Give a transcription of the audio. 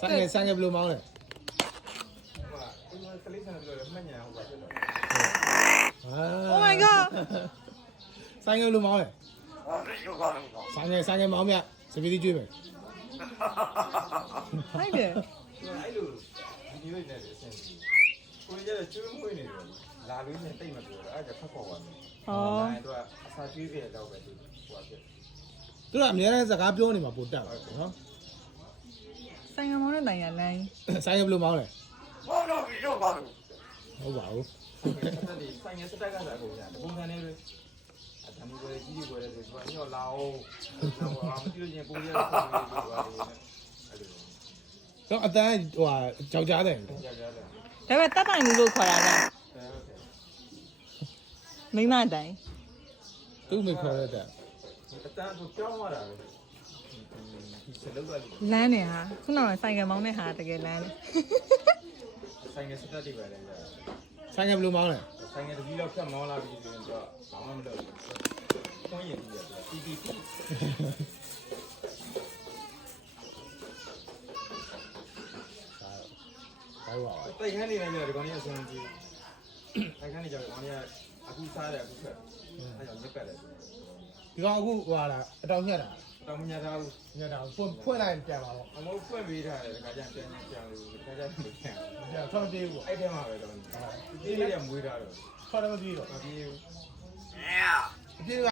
ဆိုင်ကဘယ်လိုမောင်းလဲOh my god ဆိုင်ကဘယ်လိုမောင်းလဲဆိုင်ကမောင်းမြစပီးကျွေးမယ်ဟုတ်တယ်အဲ့လိုဒီလိုနဲ့အဆင်ပြေကိုကြီးကကျွေးမွေးနေတယ်လာလို့နဲ့တိတ်မပြောတော့အဲ့ဒါဖတ်ခေါ်သွားတယ်ဟောသူကအစာကျွေးပြတော့ပဲသူဟိုအဖြစ်သူကအများနဲ့စကားပြောနေမှာပိုတက်တယ်နော်ဆိုင်ကမောင်းတဲ့တိုင်ရလမ်းဆိုင်ကဘယ်လိုမောင်းလဲဟုတ်တော့ပြီတော့ပါဘူးဟုတ်ပါဘူးဆိုင်ငယ်စတက်ကစားကုန်ကြပုံစံနဲ့ပဲအတမ်းကိုကြီးကိုလည်းဆိုတော့ညော်လာအောင်မကြည့်လို့ရင်ပုံရတဲ့ပုံလေးတွေပါတယ်အဲ့လိုတော့အတန်းဟိုဟာကြောက်ကြားတယ်ကြောက်ကြတယ်ဒါပေမဲ့တက်တိုင်မှုလို့ခေါ်တာကမိမတိုင်သူ့မခေါ်ရတဲ့အတန်းကိုကြောင်းရတာပဲစလုံးကလေးလမ်းနေဟာခုနကဆိုင်ကမောင်းတဲ့ဟာတကယ်လမ်းနေဆိုင်ငယ်စတက်တွေပဲလေဆိုင်ကဘယ်လိုမောင်းလဲဆိုင်ငယ်တကြီးတော့ဖြတ်မောင်းလာပြီဆိုတော့ဘာမှမလုပ်ဘူး။ခွန်ရင်ကြီးရတယ်။ PPP ဟုတ်ပါဘူးတိုက်ခန်းနေတိုင်းကျတော့ဒီကောင်ကြီးအဆင်ကြီး။တိုက်ခန်းနေကျတော့ဒီကောင်ကြီးအခုစားတယ်အခုဖက်။အဲကြောင့်ညက်ပက်တယ်။ဒီကောင်အခုဟိုဟာလားအတောင်ညက်တာ။တောင်ညက်ထားဘူး။ညက်တာဖွင့်လိုက်ပြန်ပါတော့။အမိုးဖွင့်ပေးထားတယ်ဒီခါကျပြန်လို့ဒီခါကျပြန်။ပြန်ဆောင်းပြေးဘူး။အဲ့ထဲမှာပဲတော့။ဒီလေးတွေမွေးထားတော့။ဆောင်းမပြေးတော့။မပြေဘူး။ အပြေး